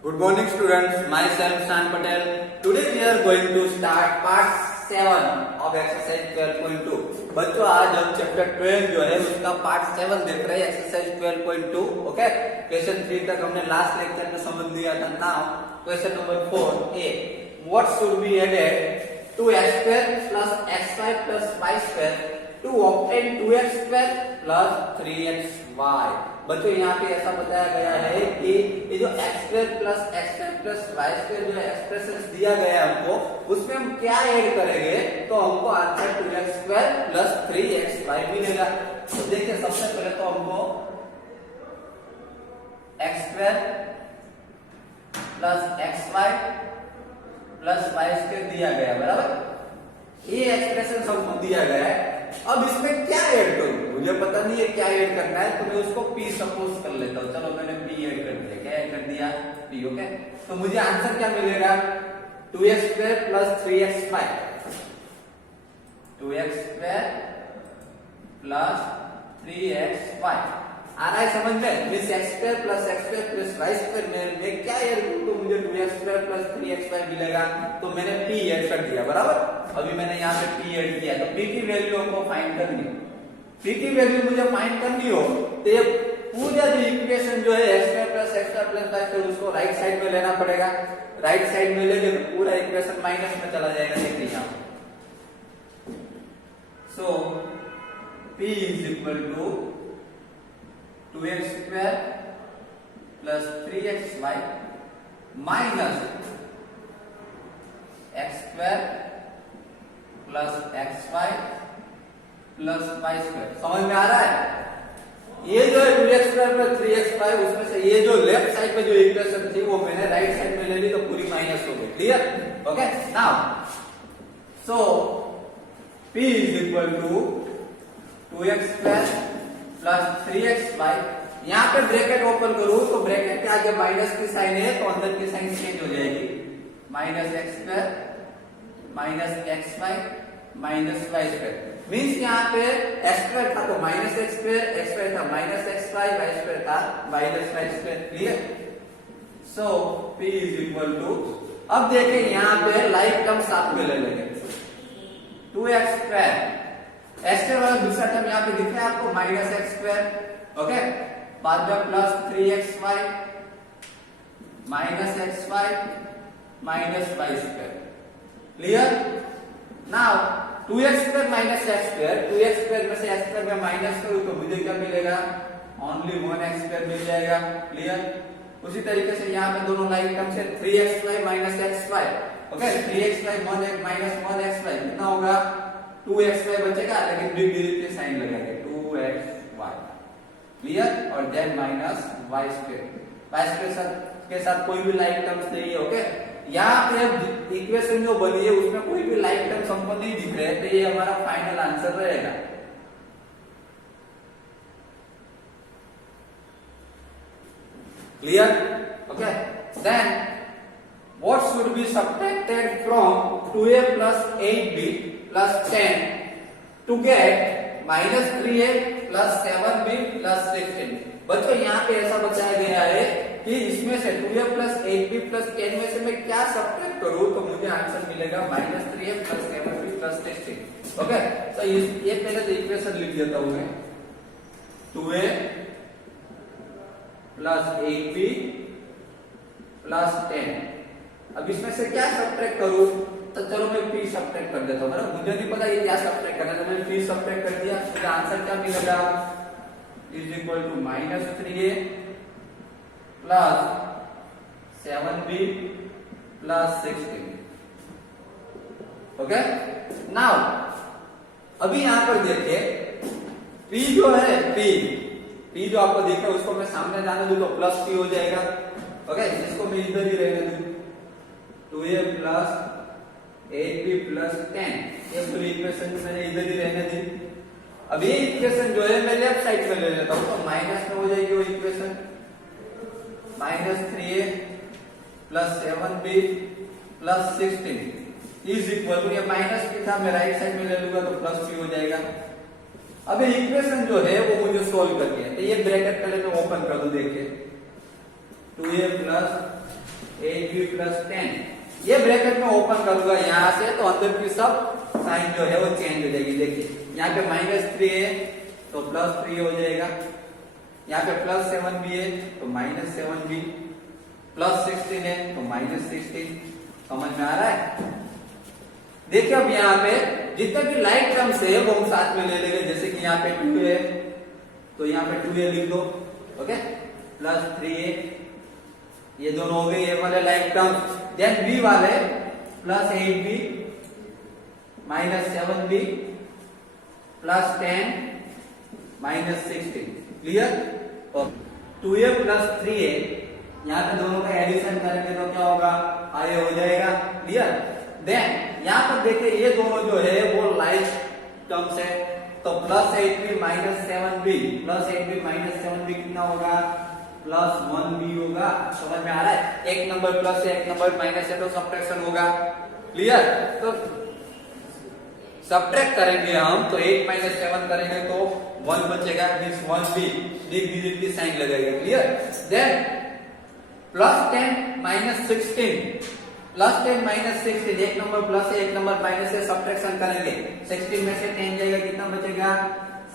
Good morning students, myself Shan Patel. Today we are going to start part 7 of exercise 12.2. बच्चों आज हम chapter 12 जो है उसका पार्ट 7 देख रहे हैं एक्सरसाइज 12.2. ओके, क्वेश्चन 3 तक हमने लास्ट लेक्चर में समझ लिया था. Now question number 4a, what should be added to x square plus xy plus y square to obtain 2x square plus 3xy. बच्चों यहाँ पे ऐसा बताया गया है कि ये जो x square plus x square plus y square जो एक्सप्रेशन दिया गया है हमको, उसमें हम क्या ऐड करेंगे तो हमको answer 2x square plus 3xy मिलेगा. तो देखिए सबसे पहले तो हमको x square plus xy plus y square दिया गया, बराबर. ये एक्सप्रेशन हमको दिया गया है. अब इसमें क्या ऐड करूं, मुझे पता नहीं है क्या ऐड करना है, तो मैं उसको p सपोज कर लेता हूं. चलो मैंने p ऐड कर दिया. क्या ऐड कर दिया? p. ओके, तो मुझे आंसर क्या मिलेगा? 2x square plus 3xy. 2x square plus 3xy आ रहा है समझ में? Means x square plus x square plus y square में मैं क्या ऐड करूं तो मुझे 2x square plus 3xy मिलेगा. तो मैंने p ऐड कर दिया, बराबर. अभी मैंने यहाँ पे p ऐड किया, तो p की वैल्यू हमको फाइंड करनी है. p की वैल्यू मुझे फाइंड करनी हो तो ये पूरा जो इक्वेशन जो है x square plus x square plus y square उसको राइट साइड में लेना पड़ेगा. राइट साइड में लेंगे तो पूरा इक्वेशन माइनस में चला जाएगा. देखिए यहाँ so p is equal to 2x square plus 3xy minus x square plus xy plus y square. समझ में आ रहा है? ये जो है 2x square plus 3xy, उसमें से ये जो लेफ्ट साइड पे जो इक्वेशन थी वो मैंने राइट साइड में ले ली तो पूरी माइनस हो गई. Clear? Okay, now so p is equal to 2x square plus 3xy. यहाँ पे ब्रैकेट ओपन करूं तो ब्रैकेट के आगे माइनस की साइन है तो अंदर की साइन चेंज हो जाएगी. Minus x square minus x Y minus Y square. Means यहाँ पे एक्स स्क्वायर था तो minus x square, x square था minus x y, y square था minus Y square. Clear? So p is equal to, अब देखें यहाँ पे लाइक टर्म साथ में ले लेंगे. 2x स्क्वायर एक्स स्क्वायर वाला दूसरा टर्म यहाँ पे दिख रहा है आपको माइनस एक्स स्क्वायर. ओके, बाद में plus 3xy minus x Y minus Y square. Clear? Now 2x square minus x square, 2x square में से एक्स स्क्वायर में माइनस करूं तो मुझे क्या मिलेगा? ओनली 1x स्क्वायर मिल जाएगा. क्लियर? उसी तरीके से यहाँ पे दोनों लाइक टर्म से 3xy minus xy. Okay, 3xy minus 1xy कितना होगा? 2xy बचेगा, लेकिन बिग डिजिट के साइन लगाएंगे 2xy. क्लियर? और then minus y square. y square के साथ कोई भी लाइक टर्म्स नहीं है. ओके, यहाँ पे इक्वेशन जो बनी है उसमें कोई भी लाइक टर्म्स हमको नहीं दिख रहे, तो ये हमारा फाइनल आंसर रहेगा. Clear? Okay, then what should be subtracted from 2a plus 8b plus 10 to get minus 3a plus 7b plus 16. बच्चों यहाँ पे ऐसा बताया गया है कि इसमें से 2a plus 8b plus 10 में से मैं क्या सब्ट्रैक्ट करूं तो मुझे आंसर मिलेगा minus 3a plus 7b plus 16. Okay, तो ये पहले तो इक्वेशन लिख देता हूं मैं. 2a plus 8b plus 10. अब इसमें से क्या सब्ट्रैक्ट करूं तो चलो मैं p सब्ट्रैक्ट कर देता हूं. मतलब मुझे नहीं पता ये क्या सब्ट्रैक्ट करना है, तो मैंने p सब्ट्रैक्ट कर दिया. तो आंसर क्या मिलेगा? Is equal to minus 3a plus 7b plus 16. Okay, now अभी यहां पर देखिए p जो है p जो आपको दिख रहा है उसको मैं सामने जाने दूं तो प्लस p हो जाएगा. ओके, इसको मैं इधर ही रहने दूं. 2a प्लस 8b प्लस 10, ये पूरी इक्वेशन मैंने इधर ही रहने दी. अब ये इक्वेशन जो है मैं लेफ्ट साइड में ले लेता हूं तो माइनस में हो जाएगी वो equation. Minus 3a plus 7b plus 16 is equal to, ये माइनस भी था मैं राइट साइड में ले लूंगा तो प्लस b हो जाएगा. अब ये इक्वेशन जो है वो मुझे सोल्व करनी है, तो ये ब्रैकेट पहले मैं ओपन कर दूं. देखिए 2a प्लस 8b प्लस 10, ये ब्रैकेट में ओपन करूंगा यहाँ से तो अंदर की सब साइन जो है वो चेंज हो जाएगी। देखिए यहाँ पे -3 है तो +3 हो जाएगा, यहाँ पे +7b है तो -7b, +16 है तो -16। समझ में आ रहा है? देखिए अब यहाँ पे जितने भी लाइक टर्म्स है वो हम साथ में ले लेंगे। जैसे कि यहाँ पे 2 है तो यहाँ पे 2a लिख दो, ओके, +3a, ये दोनों हो गए ये वाले लाइक टर्म्स। देन b वाले +8b -7b +10 -16, क्लियर? और 2a + 3a, यहाँ पे दोनों का एडिशन करेंगे तो क्या होगा, आगे हो जाएगा, क्लियर? देन यहाँ पर देखिए ये दोनों जो है वो लाइक टर्म्स है तो +8b -7b, +8b -7b कितना होगा, +1b होगा। समझ में आ रहा है? एक नंबर प्लस है एक नंबर माइनस है तो सब्ट्रैक्शन होगा, क्लियर? तो सब्ट्रैक्ट करेंगे हम तो 8 - 7 करेंगे तो 1 बचेगा, मींस 1b, बिग डिजिट की साइन लगेगा, क्लियर? देन +10 - 16, +10 - 16, एक नंबर प्लस है एक नंबर माइनस है, सब्ट्रैक्शन करेंगे 16 में से 10 जाएगा, कितना बचेगा,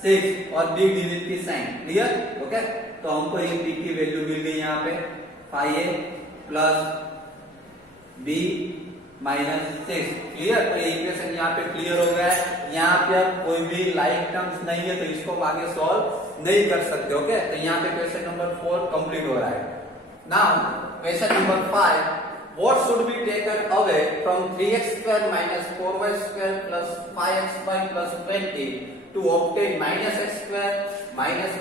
6, और बिग डिजिट की साइन, क्लियर? ओके, तो हमको ये b की वैल्यू मिल गई यहाँ पे 5a + b -6, क्लियर? तो ये इक्वेशन यहाँ पे क्लियर हो गया है। यहाँ पे अब कोई भी लाइक टर्म्स नहीं है तो इसको आगे सॉल्व नहीं कर सकते, ओके? तो यहाँ पे क्वेश्चन नंबर 4 कंप्लीट हो रहा है। Now question number 5, what should be taken away from 3x² - 4y² + 5xy + 20 to obtain -x² - y² +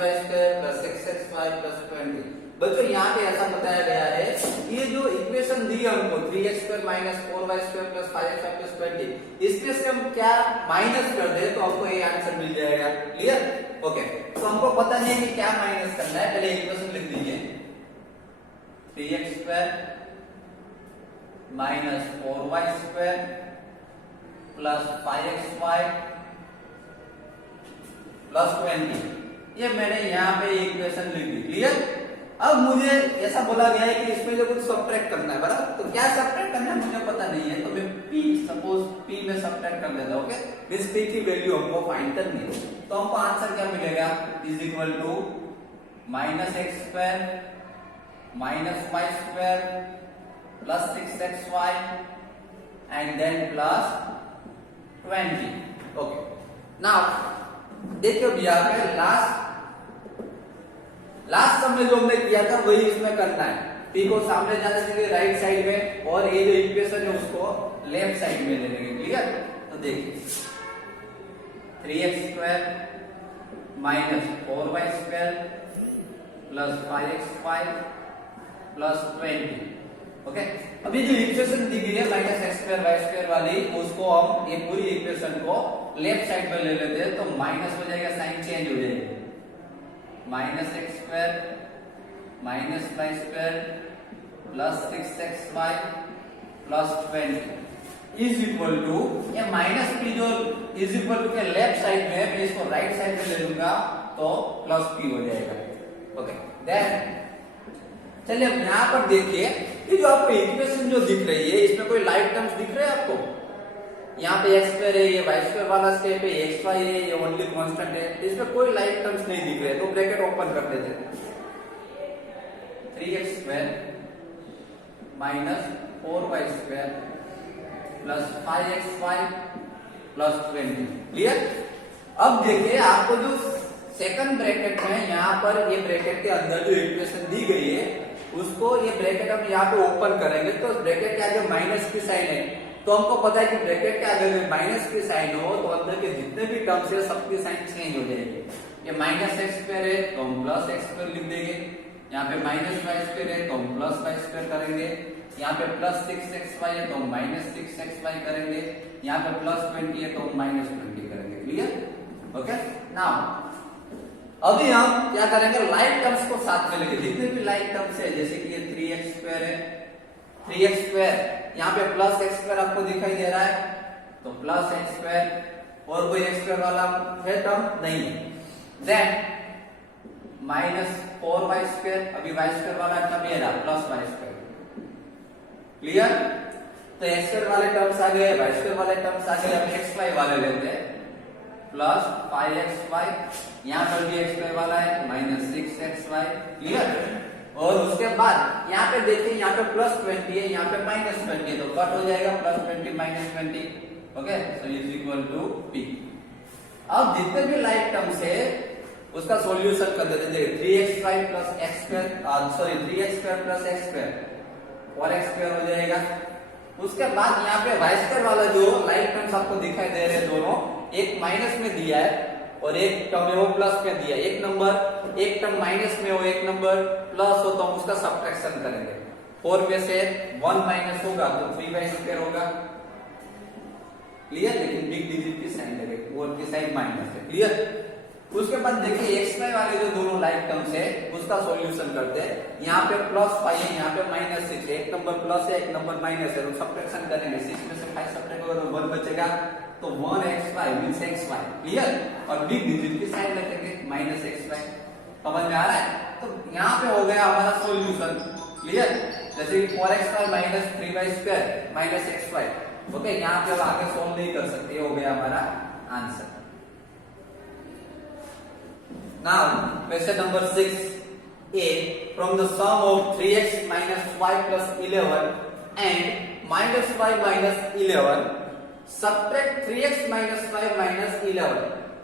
6xy + 20? बच्चों यहाँ पे ऐसा बताया गया है कि ये जो इक्वेशन दी है हमको 3x² - 4y² + 5xy + 20, इसमें से हम क्या माइनस कर दे तो हमको ये आंसर मिल जाएगा, क्लियर? ओके, तो हमको पता नहीं है कि क्या माइनस करना है, पहले इक्वेशन लिख दीजिए 3x² - 4y² + 5xy + 20, ये मैंने यहाँ पे इक्वेशन लिख दी, क्लियर? अब मुझे ऐसा बोला गया है कि इसमें जो कुछ सब्ट्रैक्ट करना है, बराबर? तो क्या सब्ट्रैक्ट करना है मुझे पता नहीं है, तो मैं p सपोज p में सब्ट्रैक्ट कर देता हूं, ओके? इस p की वैल्यू हमको फाइंड करनी है, तो हमको आंसर क्या मिलेगा, = -x² - y² + 6xy and then +20, okay? Now देखिए भैया लास्ट सम में जो हमने किया था वही इसमें करना है। p को सामने जाने के लिए राइट साइड में और ये जो इक्वेशन है उसको लेफ्ट साइड में ले लेंगे, क्लियर? तो देखिए 3x² - 4y² + 5xy + 20, ओके? अभी जो इक्वेशन दी गई है -x² y² वाली, उसको हम ये पूरी इक्वेशन को लेफ्ट साइड में ले लेते हैं तो माइनस हो जाएगा, साइन चेंज हो जाएगी, -x² - y² + 6xy + 20 is equal to, ये -p जो इज इक्वल टू के लेफ्ट साइड में है, मैं इसको राइट साइड में ले लूंगा तो +p हो जाएगा, ओके? देन चलिए अब यहाँ पर देखिए कि जो आपको इक्वेशन जो दिख रही है इसमें कोई लाइक टर्म्स दिख रहे हैं आपको? यहाँ पे x² है, ये y² वाला स्टेप है, xy है, ये ओनली कांस्टेंट है, इसमें कोई लाइक टर्म्स नहीं दिख रहे, तो ब्रैकेट ओपन कर देते हैं 3x² - 4y² + 5xy + 20, क्लियर? अब देखिए आपको जो सेकंड ब्रैकेट में यहाँ पर ये ब्रैकेट के अंदर जो इक्वेशन दी गई है उसको ये ब्रैकेट हम यहाँ पे ओपन करेंगे तो ब्रैकेट के आगे माइनस की साइन है, तो हमको पता है कि ब्रैकेट के आगे माइनस की साइन हो तो अंदर के जितने भी टर्म्स है सबकी साइन चेंज हो जाएगी। ये -x² है तो हम +x² लिख देंगे, यहाँ पे -y² है तो हम +y² करेंगे, यहाँ पे +6xy है तो हम -6xy करेंगे, यहाँ पे +20 है तो हम -20 करेंगे, क्लियर? ओके, नाउ अभी हम क्या करेंगे, लाइक टर्म्स को साथ में लेके, जितने भी लाइक टर्म्स है जैसे कि ये 3x² है, 3x², यहाँ पे +x² आपको दिखाई दे रहा है तो +x², और कोई x² वाला है टर्म नहीं है। देन -4y², अभी y² वाला टर्म ये रहा +y², क्लियर? तो एक्स स्क्वायर वाले टर्म्स आ गए, वाई स्क्वायर वाले टर्म्स आ गए, अब एक्स वाई वाले लेते हैं प्लस 5xy, यहाँ पर भी एक्स स्क्वायर वाला है माइनस 6xy। क्लियर? और उसके बाद यहाँ पे देखिए, यहाँ पे प्लस 20 है, यहाँ पे माइनस 20 है, तो कट हो जाएगा plus 20 minus 20। Okay, so is equal to p। अब जितने भी लाइक टर्म्स है उसका सॉल्यूशन कर देते हैं। 3xy plus x square, sorry 3x square plus x square 4x square हो जाएगा। उसके बाद यहाँ पे वाई स्क्वायर वाला जो लाइक टर्म्स आपको दिखाई दे रहे हैं, दोनों एक माइनस में दिया है और एक टर्म है वो प्लस में दिया है। एक टर्म माइनस में हो, एक नंबर प्लस हो, तो हम उसका सब्ट्रैक्शन करेंगे। 4 में से 1 माइनस होगा तो 3y² होगा। क्लियर? लेकिन बिग डिजिट की साइन लगे, 4 की साइन माइनस है। क्लियर? उसके बाद देखिए एक्स वाई वाले जो दोनों लाइक टर्म्स है उसका सॉल्यूशन करते हैं। यहाँ पे प्लस 5 है, यहाँ पे माइनस 6 है, एक नंबर प्लस है, एक नंबर माइनस है, तो सब्ट्रैक्शन करेंगे। 6 में से 5 सब्ट्रैक्ट होगा तो 1 बचेगा, तो 1xy मींस xy। क्लियर? और बिग डिजिट की साइन रखेंगे माइनस xy। समझ में आ रहा है? तो यहाँ पे हो गया हमारा सॉल्यूशन। क्लियर? जैसे कि 4xy minus 3y² minus xy। Okay, यहाँ पे आगे सोल्व नहीं कर सकते, हो गया हमारा answer. Now, question number 6a, from the sum of 3x minus y plus 11 and minus y minus 11, subtract 3x minus y minus 11।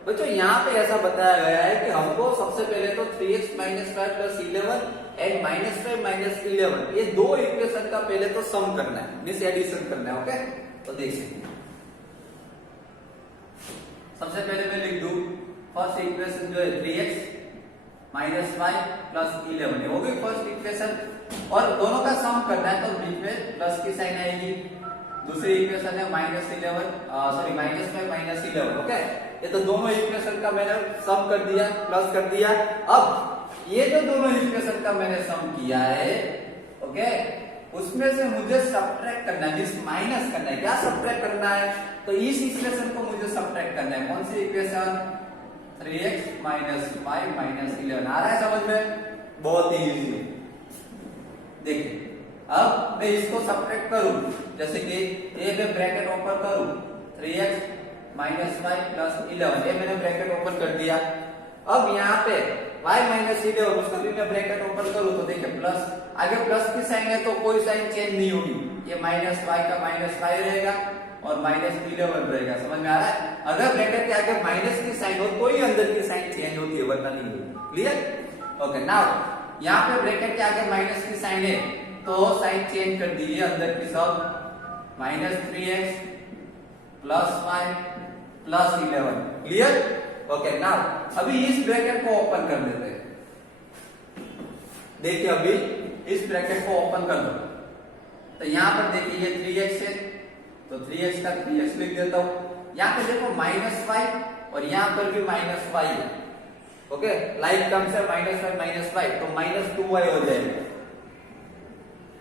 बच्चों यहाँ पे ऐसा बताया गया है कि हमको सबसे पहले तो 3x minus y plus 11 and minus y minus 11 ये दो इक्वेशन का पहले तो सम करना है, मींस एडिशन करना है। ओके, तो देखिए सबसे पहले मैं लिख दूं फर्स्ट इक्वेशन जो है 3x माइनस वाई प्लस 11 है, वो भी फर्स्ट इक्वेशन, और दोनों का सम करना है तो बीच में प्लस की साइन आएगी। दूसरी इक्वेशन है minus 11, sorry minus 5 minus 11। Okay, ये तो दोनों इक्वेशन का मैंने सम कर दिया, प्लस कर दिया। अब ये जो दोनों इक्वेशन का मैंने सम किया है, ओके, उसमें से मुझे सब्ट्रैक्ट करना है, जिस माइनस करना है। क्या सब्ट्रैक्ट करना है? तो इस इक्वेशन को मुझे सब्ट्रैक्ट करना है। कौन सी इक्वेशन? 3x minus 5 minus 11। आ रहा है समझ में? बहुत ही इजी है। देखिए अब मैं इसको सब्ट्रैक्ट करूं, जैसे कि ए पे ब्रैकेट ओपन करूं, 3x माइनस 5 प्लस 11, ये मैंने ब्रैकेट ओपन कर दिया। अब यहाँ पे y माइनस 11 उसका भी मैं ब्रैकेट ओपन करूं तो देखिए प्लस, आगे प्लस की साइन है तो कोई साइन चेंज नहीं होगी, ये माइनस y का माइनस 5 रहेगा और माइनस 11 रहेगा। समझ में आ रहा है? अगर ब्रैकेट के आगे माइनस की साइन हो तो ही अंदर की साइन चेंज होती है, वरना नहीं होती। क्लियर? ओके, नाउ यहाँ पे ब्रैकेट के आगे माइनस की साइन है तो साइन चेंज कर दीजिए, अंदर की सब minus 3x plus 5 plus 11। Clear? Okay, now अभी इस ब्रैकेट को ओपन कर देते हैं। देखिए अभी इस ब्रैकेट को ओपन कर दो तो यहाँ पर देखिए ये 3x है तो 3x का 3x लिख देता हूं। यहाँ पे देखो माइनस 5 और यहाँ पर भी माइनस 5 है। ओके, लाइक टर्म से माइनस 5 माइनस 5 तो माइनस 2y हो जाएगा,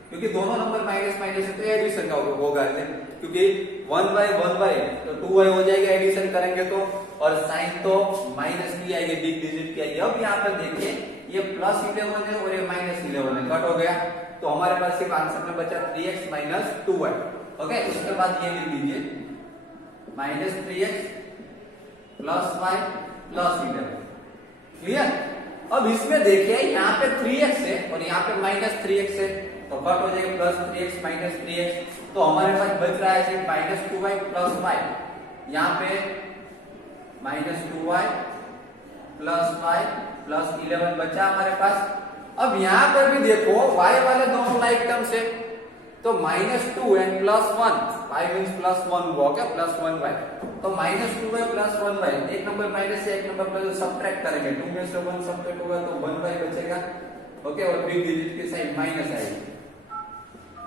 क्योंकि दोनों नंबर माइनस माइनस है तो एडिशन का होगा, क्योंकि 1y तो 2y हो जाएगा एडिशन करेंगे तो, और साइन तो माइनस की आएगी, बिग डिजिट की आएगी। अब यहाँ पर देखिए ये प्लस 11 है और ये माइनस 11 है, कट हो गया, तो हमारे पास सिर्फ आंसर में बचा 3x माइनस 2y। ओके, उसके बाद ये लिख लीजिए minus 3x plus 5 plus 11। Clear? अब इसमें देखिए यहाँ पे 3x है और यहाँ पे माइनस 3x है, तो कट हो जाएगा प्लस 3x माइनस 3x, तो हमारे पास बच रहा है सिर्फ माइनस 2y प्लस 5। यहाँ पे माइनस 2y प्लस 5 प्लस 11 बचा हमारे पास। अब यहाँ पर भी देखो y वाले दोनों लाइक टर्म्स है, तो minus 2 and plus 1, y means plus 1 हुआ क्या, प्लस 1y, तो माइनस 2y प्लस 1y, एक नंबर माइनस से एक नंबर प्लस, सब्ट्रैक्ट करेंगे, 2 में से 1 सब्ट्रैक्ट होगा तो 1y बचेगा। ओके, और बिग डिजिट की साइन माइनस आएगी,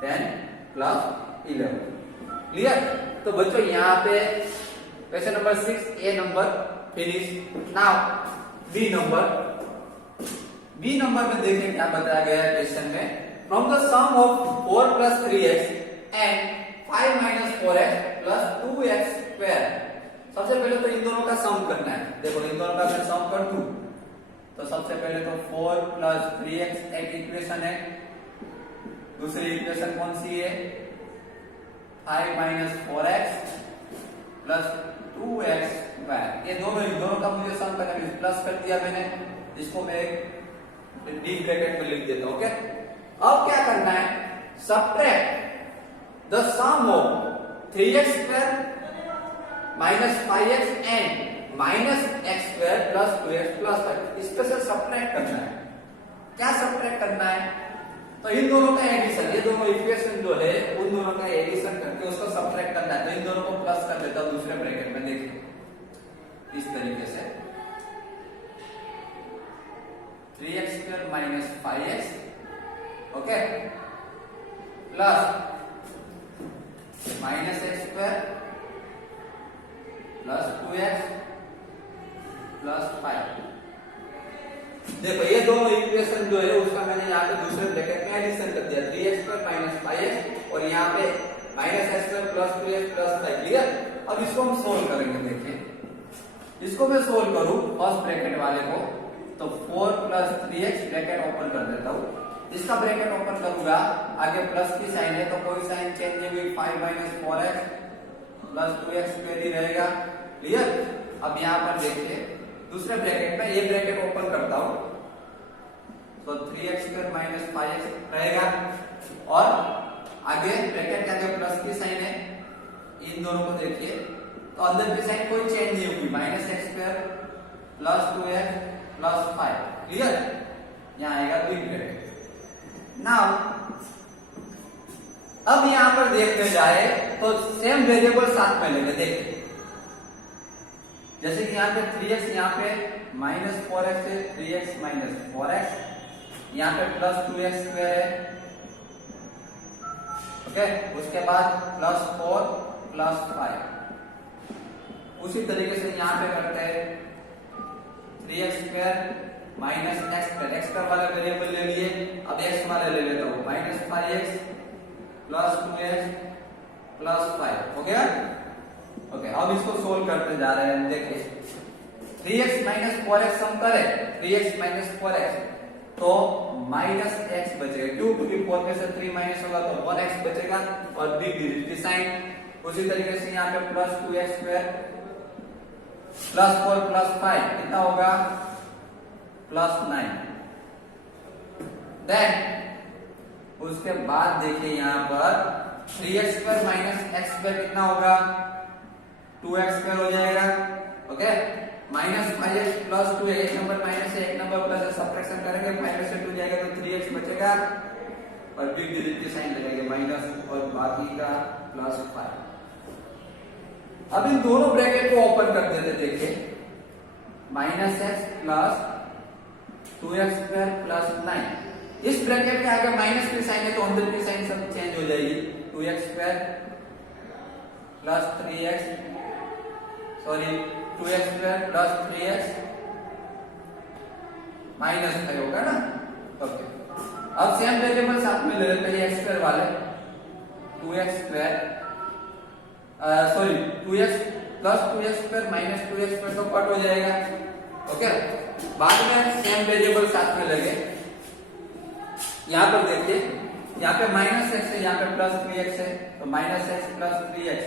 10 प्लस 11। क्लियर? तो बच्चों यहाँ पे question number 6 a number finish. Now b number में देखें क्या बताया गया है क्वेश्चन में। From the sum of 4 plus 3x and 5 minus 4x plus 2x square. सबसे पहले तो इन दोनों का सम करना है। देखो इन दोनों का मैं सम कर दूं तो सबसे पहले तो 4 प्लस 3x एक इक्वेशन है, दूसरी इक्वेशन कौन सी है? 5 minus 4x plus 2x square. ये दोनों का मुझे सम करना है, प्लस कर दिया मैंने, इसको मैं डी ब्रैकेट में लिख देता हूं। ओके, अब क्या करना है? Subtract the sum of 3x square minus 5x and minus x square plus 2x plus 5। इसको से सब्ट्रैक्ट करना है। क्या सब्ट्रैक्ट करना है? तो इन दोनों का एडिशन, ये दोनों इक्वेशन जो है उन दोनों का एडिशन करके उसको सब्ट्रैक्ट करना है। तो इन दोनों को प्लस कर देता हूं दूसरे ब्रैकेट में, देखिए इस तरीके से 3x square minus 5x, okay, plus minus x square plus 2x plus 5। देखो ये दोनों इक्वेशन जो है उसका मैंने यहाँ पे दूसरे ब्रैकेट में एडिशन कर दिया, 3x स्क्वायर माइनस 5x और यहाँ पे minus x square plus 2x plus 5। Clear? अब इसको हम सोल्व करेंगे। देखिए इसको मैं सोल्व करूं फर्स्ट ब्रैकेट वाले को, तो 4 प्लस 3x ब्रैकेट ओपन कर देता हूं। इसका ब्रैकेट ओपन करूंगा, आगे प्लस की साइन है तो कोई साइन चेंज नहीं हुई, 5 minus 4x plus 2x square ही रहेगा। क्लियर? अब यहाँ पर देखिए दूसरे ब्रैकेट में ये ब्रैकेट ओपन करता हूं, तो 3x स्क्वायर माइनस 5x रहेगा और आगे ब्रैकेट के आगे प्लस की साइन है, इन दोनों को देखिए तो अंदर की साइन कोई चेंज नहीं होगी, minus x square plus 2x plus 5। Clear? यहाँ आएगा बिग ब्रैकेट। नाउ अब यहां पर देखने जाए तो सेम वेरिएबल साथ में लेंगे। देखिए जैसे कि यहाँ पे 3x, यहाँ पे माइनस 4x है, 3x माइनस 4x, यहाँ पे प्लस 2x स्क्वायर है, ओके, उसके बाद प्लस 4 प्लस 5। उसी तरीके से यहाँ पे करते हैं 3x square minus x square, x का वाला वेरिएबल ले लिए, अब x वाला ले लेता हूँ, minus 5x plus 2x plus 5। हो गया? ओके, अब इसको सोल्व करते जा रहे हैं। देखिए 3x माइनस 4x सम करें, 3x माइनस 4x तो माइनस x बचेगा, क्यों? क्योंकि 4 में से 3 माइनस होगा तो 1x बचेगा और बिग डिजिट की साइन। उसी तरीके से यहाँ पे plus 2x square plus 4 plus 5 कितना होगा? प्लस 9। देन उसके बाद देखिए यहाँ पर 3x square minus x square कितना होगा? 2x स्क्वायर हो जाएगा, ओके, माइनस 5x प्लस 2, एक नंबर माइनस है एक नंबर प्लस है, सब्ट्रैक्शन करेंगे 5 से 2 जाएगा तो 3x बचेगा और बिग डिजिट की साइन लगेगी माइनस और बाकी का प्लस 5। अब इन दोनों ब्रैकेट को ओपन कर देते। देखिए minus x plus 2x square plus 9, इस ब्रैकेट के आगे माइनस की साइन है तो अंदर की साइन सब चेंज हो जाएगी, 2x square plus 3x, sorry 2x square plus 3x minus 5 होगा ना। ओके, अब सेम वेरिएबल साथ में ले लेते हैं, x स्क्वायर वाले 2x square, sorry 2x plus 2x square minus 2x square तो कट हो जाएगा। ओके, बाद में सेम वेरिएबल साथ में लेंगे। यहाँ पर देखिए यहाँ पे माइनस x है, यहाँ पे प्लस 3x है तो माइनस x प्लस 3x,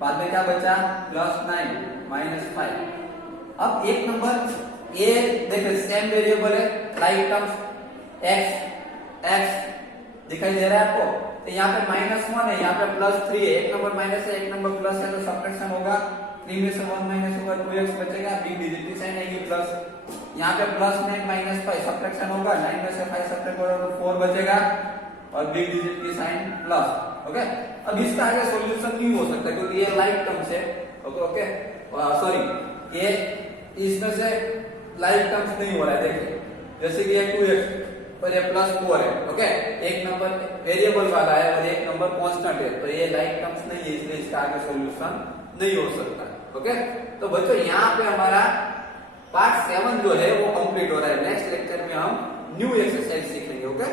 बाद में क्या बचा? Plus 9 minus 5। अब एक नंबर ए देखिए सेम वेरिएबल है, लाइक टर्म्स x दिखाई दे रहा है आपको, तो यहाँ पे माइनस 1 है, यहाँ पे प्लस 3 है, एक नंबर माइनस है एक नंबर प्लस है तो सब्ट्रैक्शन होगा, 3 में से 1 माइनस होगा 2x बचेगा, बिग डिजिट की साइन आएगी प्लस, यहाँ पे प्लस 9 माइनस 5 सब्ट्रैक्शन होगा, 9 में से 5 सब्ट्रैक्ट होगा तो 4 बचेगा और बिग डिजिट की साइन प्लस। ओके, अब इसका आगे सॉल्यूशन नहीं हो सकता क्योंकि ये लाइक टर्म्स है। ओके, सॉरी ये इसमें से लाइक टर्म्स नहीं हो रहा है। देखिए जैसे कि ये 2x और ये प्लस 4 है, ओके, एक नंबर वेरिएबल वाला है और एक नंबर कांस्टेंट है तो ये लाइक टर्म्स नहीं है, इसलिए इसका आगे सॉल्यूशन नहीं हो सकता। ओके, तो बच्चों यहाँ पे हमारा पार्ट 7 जो है वो कंप्लीट हो रहा है। नेक्स्ट लेक्चर में हम न्यू एक्सरसाइज सीखेंगे। ओके।